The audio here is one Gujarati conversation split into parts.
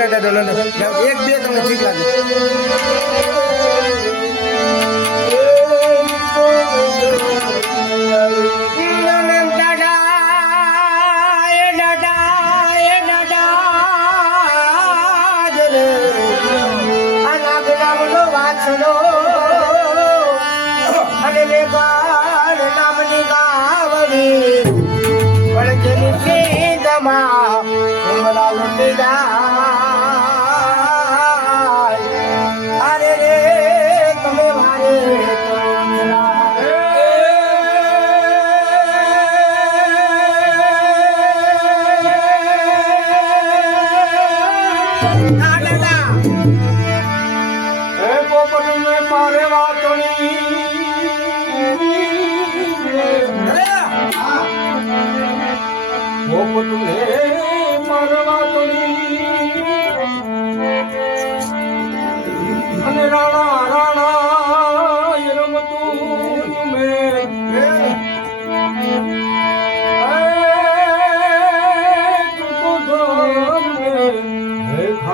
પકડાટા ડોલર એક બે તમને ઠીક લાગે.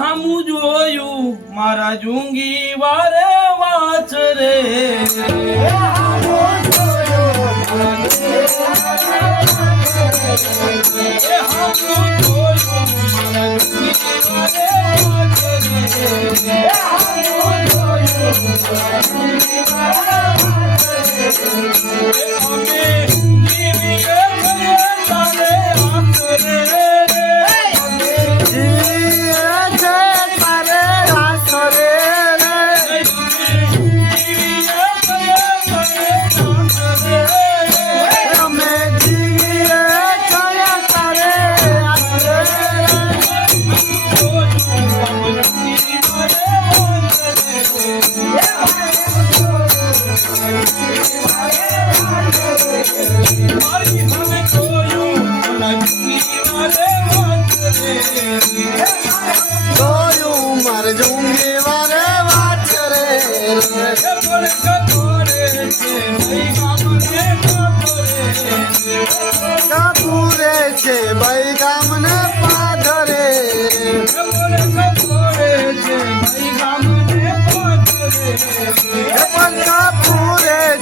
હમું જોયું મારા જુંગી વારે વાંચ રે.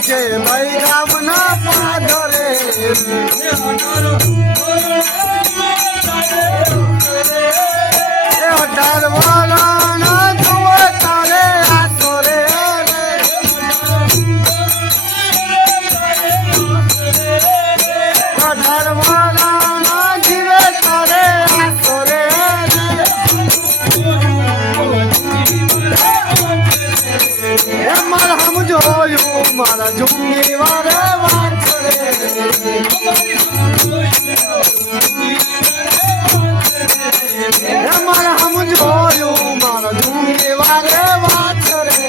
છે મૈરામ ના પાદરે મારા જુંગી વારે મારા જોયું મારા જુંગી વારે વાંચરે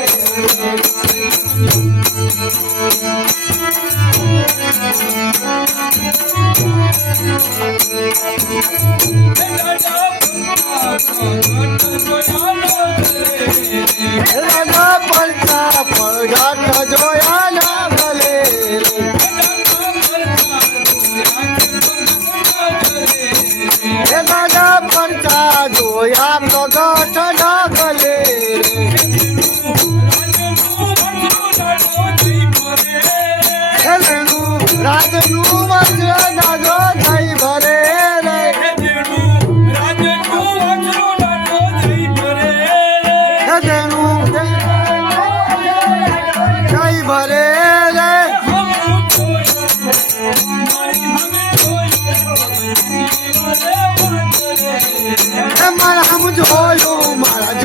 હું જોયું મારા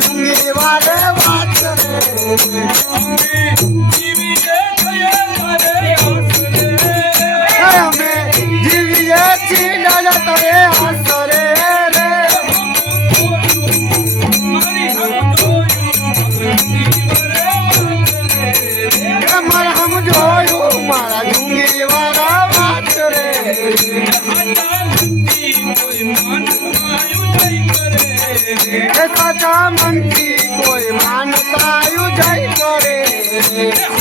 કોઈ મન સાચા મનથી કોઈ માનતા જય કરે.